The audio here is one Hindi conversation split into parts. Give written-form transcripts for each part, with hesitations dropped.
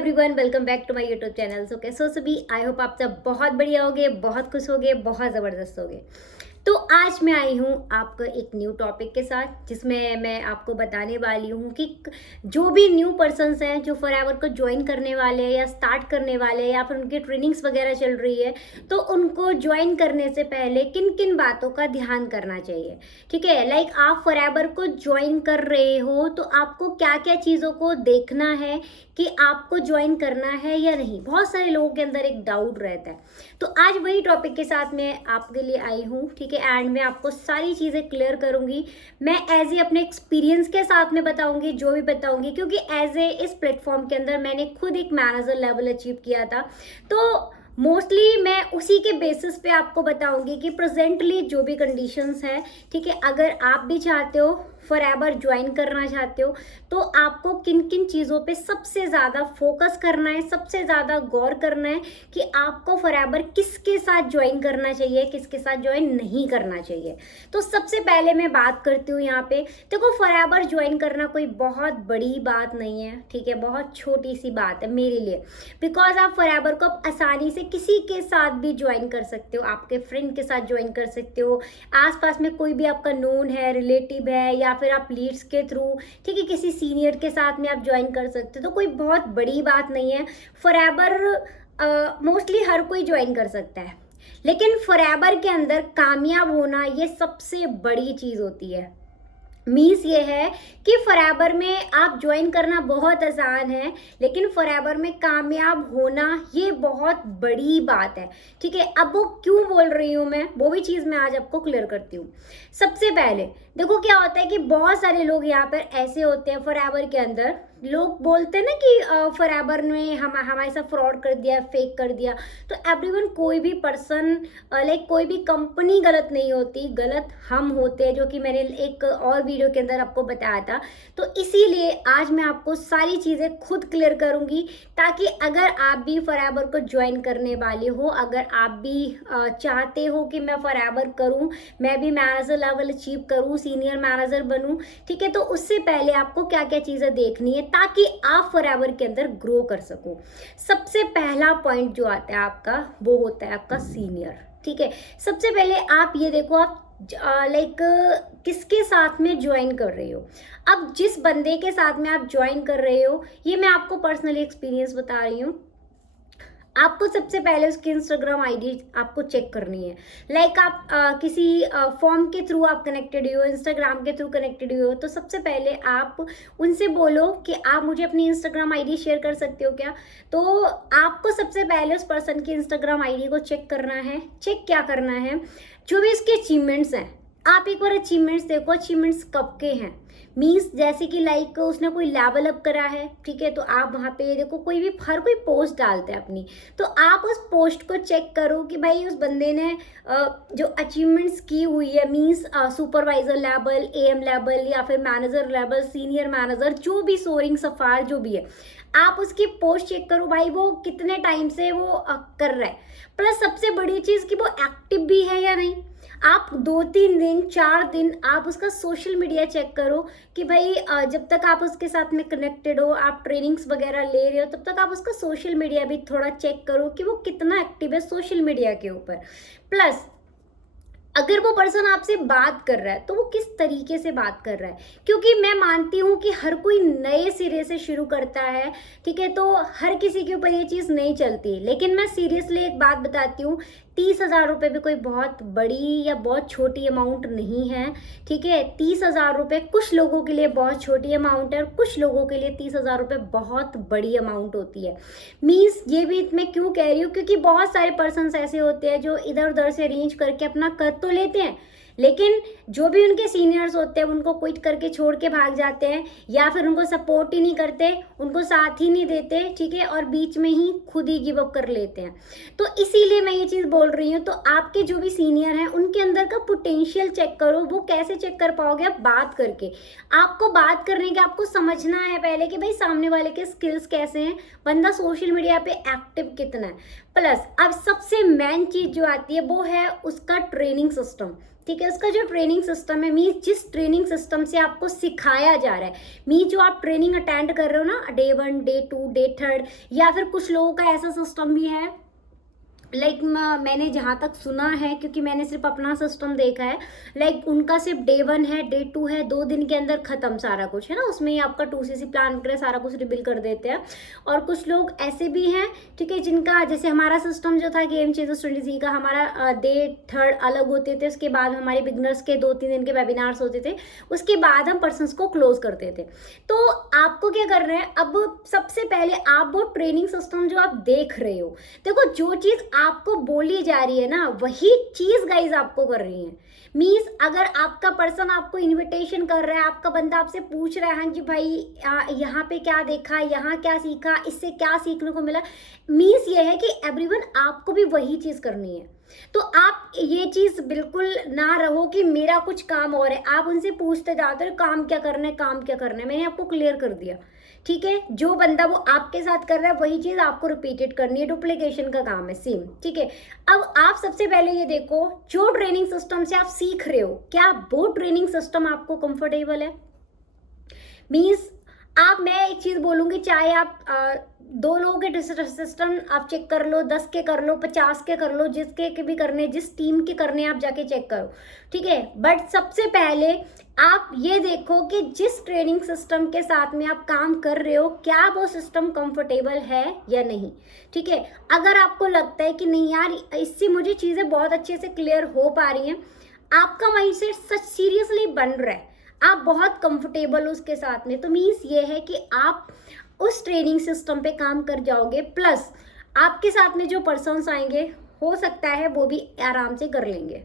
Everyone, welcome back to my YouTube channel. So कैसे हो सभी? आई होप आप सब बहुत बढ़िया होगे, बहुत खुश होगे, बहुत ज़बरदस्त होगे। तो आज मैं आई हूँ आपको एक न्यू टॉपिक के साथ, जिसमें मैं आपको बताने वाली हूँ कि जो भी न्यू पर्सन्स हैं जो फॉरएवर को ज्वाइन करने वाले हैं या स्टार्ट करने वाले हैं या फिर उनकी ट्रेनिंग्स वगैरह चल रही है, तो उनको ज्वाइन करने से पहले किन किन बातों का ध्यान करना चाहिए। ठीक है, लाइक आप फॉरएवर को ज्वाइन कर रहे हो तो आपको क्या क्या चीज़ों को देखना है कि आपको ज्वाइन करना है या नहीं। बहुत सारे लोगों के अंदर एक डाउट रहता है, तो आज वही टॉपिक के साथ मैं आपके लिए आई हूँ। ठीक है, एंड मैं आपको सारी चीज़ें क्लियर करूँगी। मैं एज ए अपने एक्सपीरियंस के साथ में बताऊँगी, जो भी बताऊँगी, क्योंकि एज ए इस प्लेटफॉर्म के अंदर मैंने खुद एक मैनेजर लेवल अचीव किया था, तो मोस्टली मैं उसी के बेसिस पे आपको बताऊंगी कि प्रेजेंटली जो भी कंडीशंस है, ठीक है, अगर आप भी चाहते हो फॉरएवर ज्वाइन करना चाहते हो तो आपको किन किन चीज़ों पे सबसे ज़्यादा फोकस करना है, सबसे ज़्यादा गौर करना है कि आपको फॉरएवर किसके साथ ज्वाइन करना चाहिए, किसके साथ ज्वाइन नहीं करना चाहिए। तो सबसे पहले मैं बात करती हूँ यहाँ पे। देखो, फॉरएवर ज्वाइन करना कोई बहुत बड़ी बात नहीं है, ठीक है, बहुत छोटी सी बात है मेरे लिए, बिकॉज आप फॉरएवर को आसानी से किसी के साथ भी ज्वाइन कर सकते हो, आपके फ्रेंड के साथ ज्वाइन कर सकते हो, आसपास में कोई भी आपका नोन है, रिलेटिव है, या फिर आप लीड्स के थ्रू, ठीक है, किसी सीनियर के साथ में आप ज्वाइन कर सकते हो। तो कोई बहुत बड़ी बात नहीं है। फॉरएवर मोस्टली हर कोई ज्वाइन कर सकता है, लेकिन फॉरएवर के अंदर कामयाब होना ये सबसे बड़ी चीज़ होती है। मीन्स ये है कि फॉरएवर में आप ज्वाइन करना बहुत आसान है, लेकिन फॉरएवर में कामयाब होना ये बहुत बड़ी बात है। ठीक है, अब वो क्यों बोल रही हूँ मैं, वो भी चीज़ मैं आज आपको क्लियर करती हूँ। सबसे पहले देखो, क्या होता है कि बहुत सारे लोग यहाँ पर ऐसे होते हैं फॉरएवर के अंदर, लोग बोलते हैं ना कि फॉरएवर ने हमारे साथ फ्रॉड कर दिया, फेक कर दिया। तो एवरीवन, कोई भी पर्सन लाइक कोई भी कंपनी गलत नहीं होती, गलत हम होते हैं, जो कि मैंने एक और वीडियो के अंदर आपको बताया था। तो इसीलिए आज मैं आपको सारी चीज़ें खुद क्लियर करूंगी, ताकि अगर आप भी फॉरएवर को ज्वाइन करने वाले हो, अगर आप भी चाहते हो कि मैं फॉरएवर करूं, मैं भी मैनेजर लेवल अचीव करूं, सीनियर मैनेजर बनूं, ठीक है, तो उससे पहले आपको क्या क्या चीज़ें देखनी है ताकि आप फॉरएवर के अंदर ग्रो कर सको। सबसे पहला पॉइंट जो आता है आपका, वो होता है आपका सीनियर। ठीक है, सबसे पहले आप ये देखो, आप लाइक किसके साथ में ज्वाइन कर रहे हो। अब जिस बंदे के साथ में आप ज्वाइन कर रहे हो, ये मैं आपको पर्सनली एक्सपीरियंस बता रही हूँ। आपको सबसे पहले उसकी इंस्टाग्राम आईडी आपको चेक करनी है। लाइक आप किसी फॉर्म के थ्रू आप कनेक्टेड हो, इंस्टाग्राम के थ्रू कनेक्टेड हो, तो सबसे पहले आप उनसे बोलो कि आप मुझे अपनी इंस्टाग्राम आईडी शेयर कर सकते हो क्या। तो आपको सबसे पहले उस पर्सन की इंस्टाग्राम आईडी को चेक करना है। चेक क्या करना है, जो भी इसके अचीवमेंट्स हैं, आप एक बार अचीवमेंट्स देखो, अचीवमेंट्स कब के हैं। मीन्स जैसे कि लाइक उसने कोई लेवल अप करा है, ठीक है, तो आप वहाँ पे देखो, कोई भी हर कोई पोस्ट डालता है अपनी, तो आप उस पोस्ट को चेक करो कि भाई उस बंदे ने जो अचीवमेंट्स की हुई है, means supervisor level, am level, या फिर मैनेजर लेवल, सीनियर मैनेजर, जो भी सोरिंग सफार जो भी है, आप उसकी पोस्ट चेक करो भाई, वो कितने टाइम से वो कर रहा है। प्लस सबसे बड़ी चीज़ कि वो एक्टिव भी है या नहीं। आप 2-3 दिन, 4 दिन आप उसका सोशल मीडिया चेक करो कि भाई जब तक आप उसके साथ में कनेक्टेड हो, आप ट्रेनिंग्स वगैरह ले रहे हो, तब तक आप उसका सोशल मीडिया भी थोड़ा चेक करो कि वो कितना एक्टिव है सोशल मीडिया के ऊपर। प्लस अगर वो पर्सन आपसे बात कर रहा है तो वो किस तरीके से बात कर रहा है, क्योंकि मैं मानती हूँ कि हर कोई नए सिरे से शुरू करता है, ठीक है, तो हर किसी के ऊपर ये चीज़ नहीं चलती। लेकिन मैं सीरियसली एक बात बताती हूँ, 30,000 रुपये भी कोई बहुत बड़ी या बहुत छोटी अमाउंट नहीं है। ठीक है, 30,000 रुपये कुछ लोगों के लिए बहुत छोटी अमाउंट है और कुछ लोगों के लिए 30,000 रुपये बहुत बड़ी अमाउंट होती है। मीन्स ये भी मैं क्यों कह रही हूँ, क्योंकि बहुत सारे पर्सन्स ऐसे होते हैं जो इधर उधर से अरेंज करके अपना कर तो लेते हैं, लेकिन जो भी उनके सीनियर्स होते हैं उनको क्विट करके छोड़ के भाग जाते हैं, या फिर उनको सपोर्ट ही नहीं करते, उनको साथ ही नहीं देते, ठीक है, और बीच में ही खुद ही गिव अप कर लेते हैं। तो इसीलिए मैं ये चीज़ बोल रही हूँ, तो आपके जो भी सीनियर हैं उनके अंदर का पोटेंशियल चेक करो। वो कैसे चेक कर पाओगे, आप बात करके। आपको बात करने के आपको समझना है पहले कि भाई सामने वाले के स्किल्स कैसे हैं, बंदा सोशल मीडिया पे एक्टिव कितना है। प्लस अब सबसे मेन चीज़ जो आती है वो है उसका ट्रेनिंग सिस्टम। ठीक है। उसका जो ट्रेनिंग सिस्टम है, मीन्स जिस ट्रेनिंग सिस्टम से आपको सिखाया जा रहा है, मीन्स जो आप ट्रेनिंग अटेंड कर रहे हो ना, डे 1, डे 2, डे 3, या फिर कुछ लोगों का ऐसा सिस्टम भी है, मैंने जहाँ तक सुना है, क्योंकि मैंने सिर्फ अपना सिस्टम देखा है, उनका सिर्फ डे 1 है, डे 2 है, 2 दिन के अंदर खत्म सारा कुछ, है ना। उसमें ही आपका 2cc प्लान वगैरह सारा कुछ रिवील कर देते हैं। और कुछ लोग ऐसे भी हैं, ठीक है, जिनका जैसे हमारा सिस्टम जो था गेम चेंजर्स 23 का, हमारा डे 3 अलग होते थे, उसके बाद हमारे बिगनर्स के 2-3 दिन के वेबिनार्स होते थे, उसके बाद हम पर्सनस को क्लोज करते थे। तो आपको क्या करना है, अब सबसे पहले आप वो ट्रेनिंग सिस्टम जो आप देख रहे हो, देखो जो चीज़ आपको बोली जा रही है ना, वही चीज गाइज आपको कर रही है। मीन्स अगर आपका पर्सन आपको इनविटेशन कर रहा है, आपका बंदा आपसे पूछ रहा है, हाँ जी भाई यहाँ पे क्या देखा, यहाँ क्या सीखा, इससे क्या सीखने को मिला, मीन्स ये है कि एवरीवन आपको भी वही चीज करनी है। तो आप ये चीज बिल्कुल ना रहो कि मेरा कुछ काम और है, आप उनसे पूछते जाते हो काम क्या करना है, काम क्या करना है। मैंने आपको क्लियर कर दिया, ठीक है। जो बंदा वो आपके साथ कर रहा है वही चीज आपको रिपीटेड करनी है, डुप्लीकेशन का काम है सेम, ठीक है। अब आप सबसे पहले ये देखो, जो ट्रेनिंग सिस्टम से आप सीख रहे हो, क्या वो ट्रेनिंग सिस्टम आपको कंफर्टेबल है। मीन्स मैं एक चीज बोलूंगी, चाहे आप 2 लोगों के सिस्टम आप चेक कर लो, 10 के कर लो, 50 के कर लो, जिसके भी करने, जिस टीम के करने आप जाके चेक करो, ठीक है। बट सबसे पहले आप ये देखो कि जिस ट्रेनिंग सिस्टम के साथ में आप काम कर रहे हो, क्या वो सिस्टम कंफर्टेबल है या नहीं, ठीक है। अगर आपको लगता है कि नहीं यार, इससे मुझे चीज़ें बहुत अच्छे से क्लियर हो पा रही हैं, आपका माइंडसेट सच सीरियसली बन रहा है, आप बहुत कंफर्टेबल हो उसके साथ में, तो मीन्स ये है कि आप उस ट्रेनिंग सिस्टम पे काम कर जाओगे। प्लस आपके साथ में जो पर्सन्स आएंगे, हो सकता है वो भी आराम से कर लेंगे,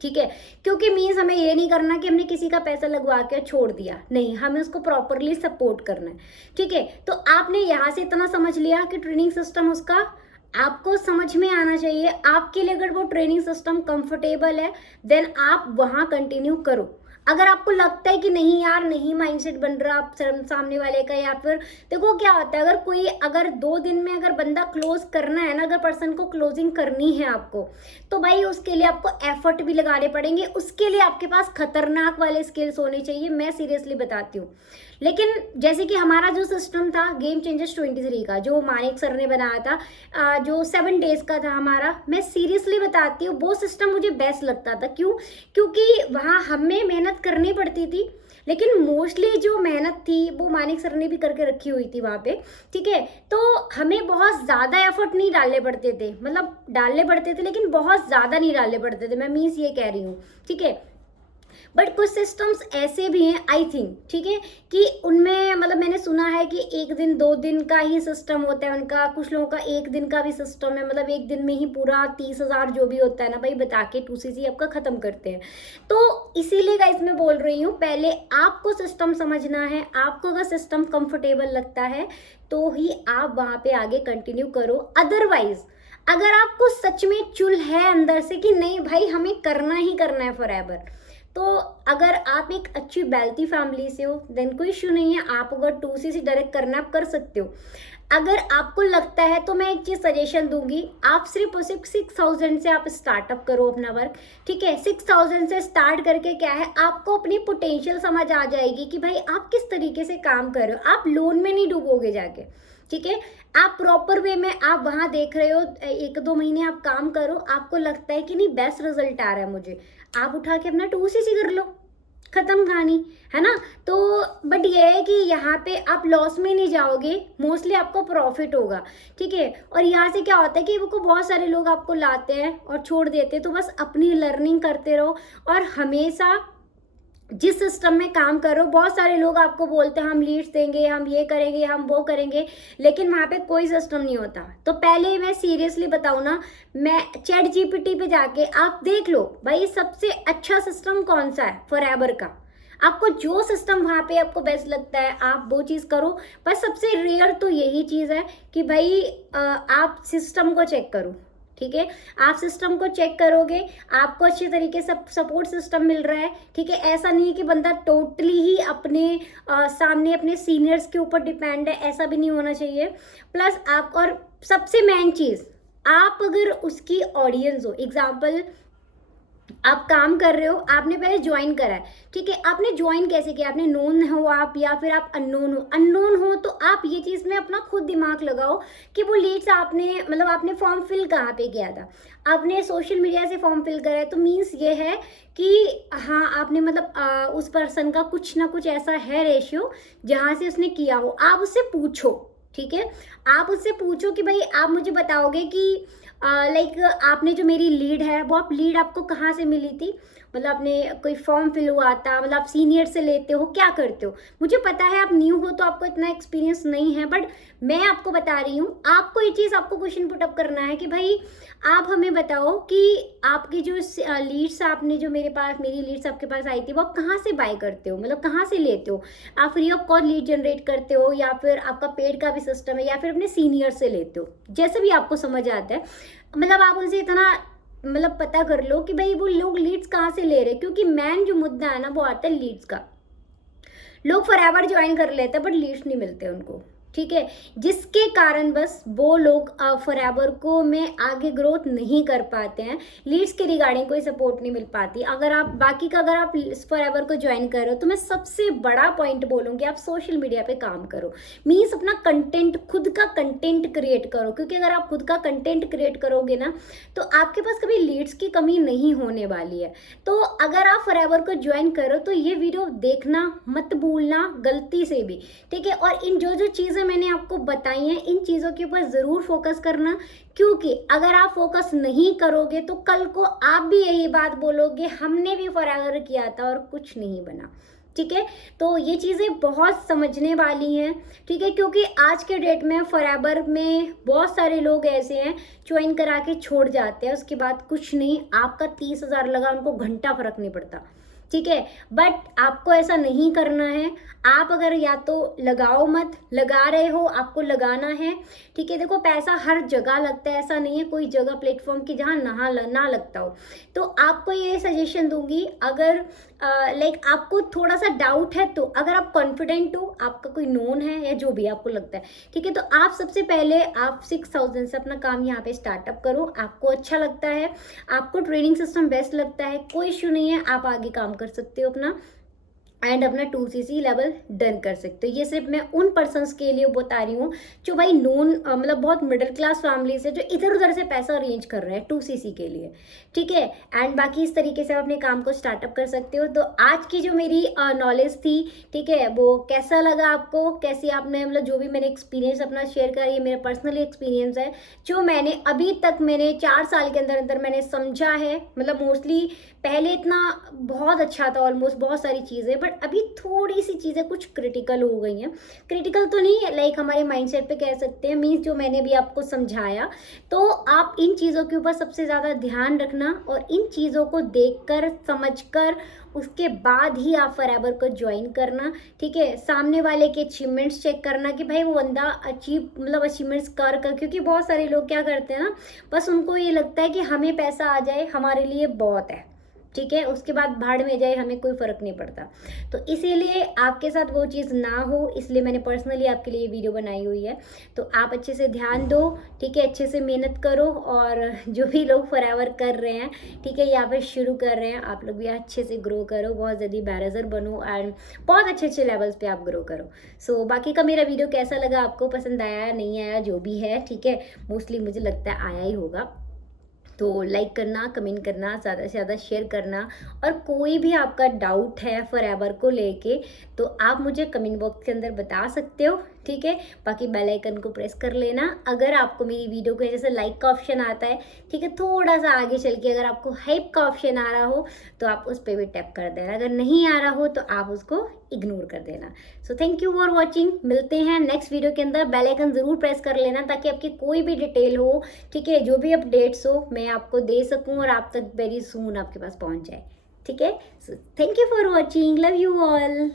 ठीक है। क्योंकि मीन्स हमें ये नहीं करना कि हमने किसी का पैसा लगवा के छोड़ दिया, नहीं, हमें उसको प्रॉपरली सपोर्ट करना है, ठीक है। तो आपने यहाँ से इतना समझ लिया कि ट्रेनिंग सिस्टम उसका आपको समझ में आना चाहिए। आपके लिए अगर वो ट्रेनिंग सिस्टम कंफर्टेबल है, देन आप वहाँ कंटिन्यू करो। अगर आपको लगता है कि नहीं यार, नहीं माइंडसेट बन रहा आप सामने वाले का, या फिर देखो क्या होता है, अगर 2 दिन में अगर बंदा क्लोज करना है ना, अगर पर्सन को क्लोजिंग करनी है आपको, तो भाई उसके लिए आपको एफर्ट भी लगाने पड़ेंगे, उसके लिए आपके पास खतरनाक वाले स्किल्स होने चाहिए, मैं सीरियसली बताती हूँ। लेकिन जैसे कि हमारा जो सिस्टम था गेम चेंजर्स 23 का, जो मानिक सर ने बनाया था, जो 7 डेज का था हमारा, मैं सीरियसली बताती हूँ वो सिस्टम मुझे बेस्ट लगता था। क्यों? क्योंकि वहाँ हमें मेहनत करनी पड़ती थी, लेकिन मोस्टली जो मेहनत थी वो मानिक सर ने भी करके रखी हुई थी वहाँ पे, ठीक है। तो हमें बहुत ज़्यादा एफर्ट नहीं डालने पड़ते थे, मतलब डालने पड़ते थे लेकिन बहुत ज़्यादा नहीं डालने पड़ते थे, मैं मीन्स ये कह रही हूँ, ठीक है। बट कुछ सिस्टम्स ऐसे भी हैं आई थिंक, ठीक है, कि उनमें मतलब मैंने सुना है कि 1 दिन 2 दिन का ही सिस्टम होता है उनका, कुछ लोगों का 1 दिन का भी सिस्टम है, मतलब 1 दिन में ही पूरा 30,000 जो भी होता है ना भाई बता के 2cc आपका ख़त्म करते हैं। तो इसीलिए गाइस मैं बोल रही हूँ, पहले आपको सिस्टम समझना है, आपको अगर सिस्टम कंफर्टेबल लगता है तो ही आप वहाँ पे आगे कंटिन्यू करो। अदरवाइज अगर आपको सच में चुल है अंदर से कि नहीं भाई हमें करना ही करना है फॉरएवर, तो अगर आप एक अच्छी वेल्थी फैमिली से हो देन कोई इशू नहीं है, आप अगर 2cc डायरेक्ट करना आप कर सकते हो। अगर आपको लगता है तो मैं एक चीज़ सजेशन दूंगी, आप सिर्फ 6,000 से आप स्टार्टअप करो अपना वर्क, ठीक है। 6,000 से स्टार्ट करके क्या है, आपको अपनी पोटेंशियल समझ आ जाएगी कि भाई आप किस तरीके से काम कर रहे हो, आप लोन में नहीं डूबोगे जाके, ठीक है। आप प्रॉपर वे में आप वहाँ देख रहे हो, 1-2 महीने आप काम करो, आपको लगता है कि नहीं बेस्ट रिजल्ट आ रहा है मुझे, आप उठा के अपना 2cc कर लो, खत्म कहानी, है ना। तो बट ये है कि यहाँ पे आप लॉस में नहीं जाओगे, मोस्टली आपको प्रॉफिट होगा, ठीक है। और यहाँ से क्या होता है कि वो बहुत सारे लोग आपको लाते हैं और छोड़ देते हैं, तो बस अपनी लर्निंग करते रहो और हमेशा जिस सिस्टम में काम करो। बहुत सारे लोग आपको बोलते हैं हम लीड्स देंगे, हम ये करेंगे, हम वो करेंगे, लेकिन वहाँ पे कोई सिस्टम नहीं होता। तो पहले मैं सीरियसली बताऊँ ना, मैं ChatGPT पे जाके आप देख लो भाई सबसे अच्छा सिस्टम कौन सा है फॉरएवर का, आपको जो सिस्टम वहाँ पे आपको बेस्ट लगता है आप वो चीज़ करो। पर सबसे रेयर तो यही चीज़ है कि भाई आप सिस्टम को चेक करो, ठीक है। आप सिस्टम को चेक करोगे, आपको अच्छे तरीके से सपोर्ट सिस्टम मिल रहा है, ठीक है। ऐसा नहीं है कि बंदा टोटली ही अपने सामने अपने सीनियर्स के ऊपर डिपेंड है, ऐसा भी नहीं होना चाहिए। प्लस आप, और सबसे मेन चीज़, आप अगर उसकी ऑडियंस हो, एग्जाम्पल आप काम कर रहे हो, आपने पहले ज्वाइन करा है, ठीक है, आपने ज्वाइन कैसे किया, आपने नोन हो आप या फिर आप अननोन हो, अननोन हो तो आप ये चीज़ में अपना खुद दिमाग लगाओ कि वो लीड्स आपने मतलब आपने फॉर्म फिल कहाँ पे किया था, आपने सोशल मीडिया से फॉर्म फिल करा है, तो मीन्स ये है कि हाँ आपने मतलब उस पर्सन का कुछ ना कुछ ऐसा है रेशियो जहाँ से उसने किया हो, आप उससे पूछो, ठीक है, आप उससे पूछो कि भाई आप मुझे बताओगे कि लाइक आपने जो मेरी लीड है वो आप लीड आपको कहाँ से मिली थी, मतलब आपने कोई फॉर्म फिल हुआ था, मतलब आप सीनियर से लेते हो, क्या करते हो, मुझे पता है आप न्यू हो तो आपको इतना एक्सपीरियंस नहीं है, बट मैं आपको बता रही हूँ, आपको ये चीज़ आपको क्वेश्चन पुटअप करना है कि भाई आप हमें बताओ कि आपकी जो लीड्स आपने जो मेरी लीड्स आपके पास आई थी वो आप कहाँ से बाय करते हो, मतलब कहाँ से लेते हो, आप free of cost lead generate करते हो या फिर आपका पेड का भी सिस्टम है या फिर अपने सीनियर से लेते हो, जैसे भी आपको समझ आता है, मतलब आप उनसे इतना मतलब पता कर लो कि भाई वो लोग लीड्स कहाँ से ले रहे हैं, क्योंकि मेन जो मुद्दा है ना वो आता है लीड्स का। लोग फॉरएवर ज्वाइन कर लेते हैं बट लीड्स नहीं मिलते उनको, ठीक है, जिसके कारण बस वो लोग फॉरएवर को में आगे ग्रोथ नहीं कर पाते हैं, लीड्स के रिगार्डिंग कोई सपोर्ट नहीं मिल पाती। अगर आप बाकी का अगर आप फॉरएवर को ज्वाइन कर रहे हो तो मैं सबसे बड़ा पॉइंट बोलूँगी आप सोशल मीडिया पे काम करो, मीन्स अपना कंटेंट, खुद का कंटेंट क्रिएट करो, क्योंकि अगर आप खुद का कंटेंट क्रिएट करोगे ना तो आपके पास कभी लीड्स की कमी नहीं होने वाली है। तो अगर आप फॉरएवर को ज्वाइन करो तो ये वीडियो देखना मत भूलना गलती से भी, ठीक है, और इन जो जो चीज़ें मैंने आपको बताई हैं इन चीज़ों के ऊपर ज़रूर फोकस करना, क्योंकि अगर आप फोकस नहीं करोगे तो कल को आप भी यही बात बोलोगे हमने भी फॉरएवर किया था और कुछ नहीं बना, ठीक है, तो ये चीज़ें बहुत समझने वाली हैं, ठीक है, क्योंकि आज के डेट में फॉरएवर में बहुत सारे लोग ऐसे हैं ज्वाइन करा के छोड़ जाते हैं, उसके बाद कुछ नहीं, आपका 30,000 लगा उनको घंटा फर्क नहीं पड़ता, ठीक है, बट आपको ऐसा नहीं करना है। आप अगर या तो लगाओ मत, लगा रहे हो आपको लगाना है, ठीक है, देखो पैसा हर जगह लगता है, ऐसा नहीं है कोई जगह प्लेटफॉर्म की जहाँ ना लगता हो, तो आपको ये सजेशन दूंगी अगर लाइक आपको थोड़ा सा डाउट है तो अगर आप कॉन्फिडेंट हो, आपका कोई नोन है या जो भी आपको लगता है, ठीक है, तो आप सबसे पहले आप 6,000 से अपना काम यहाँ पे स्टार्टअप करो, आपको अच्छा लगता है, आपको ट्रेनिंग सिस्टम बेस्ट लगता है, कोई इशू नहीं है, आप आगे काम कर सकते हो अपना एंड अपना 2cc लेवल डन कर सकते हो। ये सिर्फ मैं उन पर्सनस के लिए बता रही हूँ जो भाई नॉन मतलब बहुत मिडिल क्लास फैमिली से जो इधर उधर से पैसा अरेंज कर रहे हैं 2cc के लिए, ठीक है, एंड बाकी इस तरीके से आप अपने काम को स्टार्टअप कर सकते हो। तो आज की जो मेरी नॉलेज थी, ठीक है, वो कैसा लगा आपको, कैसे आपने मतलब जो भी मैंने एक्सपीरियंस अपना शेयर करा, ये मेरा पर्सनली एक्सपीरियंस है जो मैंने अभी तक मैंने 4 साल के अंदर अंदर मैंने समझा है, मतलब मोस्टली पहले इतना बहुत अच्छा था ऑलमोस्ट बहुत सारी चीज़ें, बट अभी थोड़ी सी चीज़ें कुछ क्रिटिकल हो गई हैं, क्रिटिकल तो नहीं लाइक हमारे माइंडसेट पे कह सकते हैं, मीन्स जो मैंने भी आपको समझाया, तो आप इन चीज़ों के ऊपर सबसे ज़्यादा ध्यान रखना और इन चीज़ों को देखकर समझकर उसके बाद ही आप फॉरएवर को ज्वाइन करना, ठीक है, सामने वाले के अचीवमेंट्स चेक करना कि भाई वो बंदा अचीवमेंट्स कर क्योंकि बहुत सारे लोग क्या करते हैं ना, बस उनको ये लगता है कि हमें पैसा आ जाए हमारे लिए बहुत है, ठीक है, उसके बाद भाड़ में जाए हमें कोई फ़र्क नहीं पड़ता। तो इसीलिए आपके साथ वो चीज़ ना हो, इसलिए मैंने पर्सनली आपके लिए वीडियो बनाई हुई है। तो आप अच्छे से ध्यान दो, ठीक है, अच्छे से मेहनत करो और जो भी लोग फॉरएवर कर रहे हैं, ठीक है, या फिर शुरू कर रहे हैं, आप लोग भी अच्छे से ग्रो करो, बहुत जल्दी बैरिस्टर बनो एंड बहुत अच्छे अच्छे लेवल्स पे आप ग्रो करो। सो बाकी का मेरा वीडियो कैसा लगा, आपको पसंद आया नहीं आया जो भी है, ठीक है, मोस्टली मुझे लगता है आया ही होगा। तो लाइक करना, कमेंट करना, ज़्यादा से ज़्यादा शेयर करना, और कोई भी आपका डाउट है फॉरएवर को लेके तो आप मुझे कमेंट बॉक्स के अंदर बता सकते हो, ठीक है, बाकी बेल आइकन को प्रेस कर लेना। अगर आपको मेरी वीडियो को जैसे लाइक का ऑप्शन आता है, ठीक है, थोड़ा सा आगे चल के अगर आपको हाइप का ऑप्शन आ रहा हो तो आप उस पर भी टैप कर देना, अगर नहीं आ रहा हो तो आप उसको इग्नोर कर देना। So thank you for watching, मिलते हैं नेक्स्ट वीडियो के अंदर। बेल आइकन ज़रूर प्रेस कर लेना ताकि आपकी कोई भी डिटेल हो, ठीक है, जो भी अपडेट्स हो मैं आपको दे सकूं और आप तक वेरी सून आपके पास पहुंच जाए, ठीक है। So thank you for watching, love you all.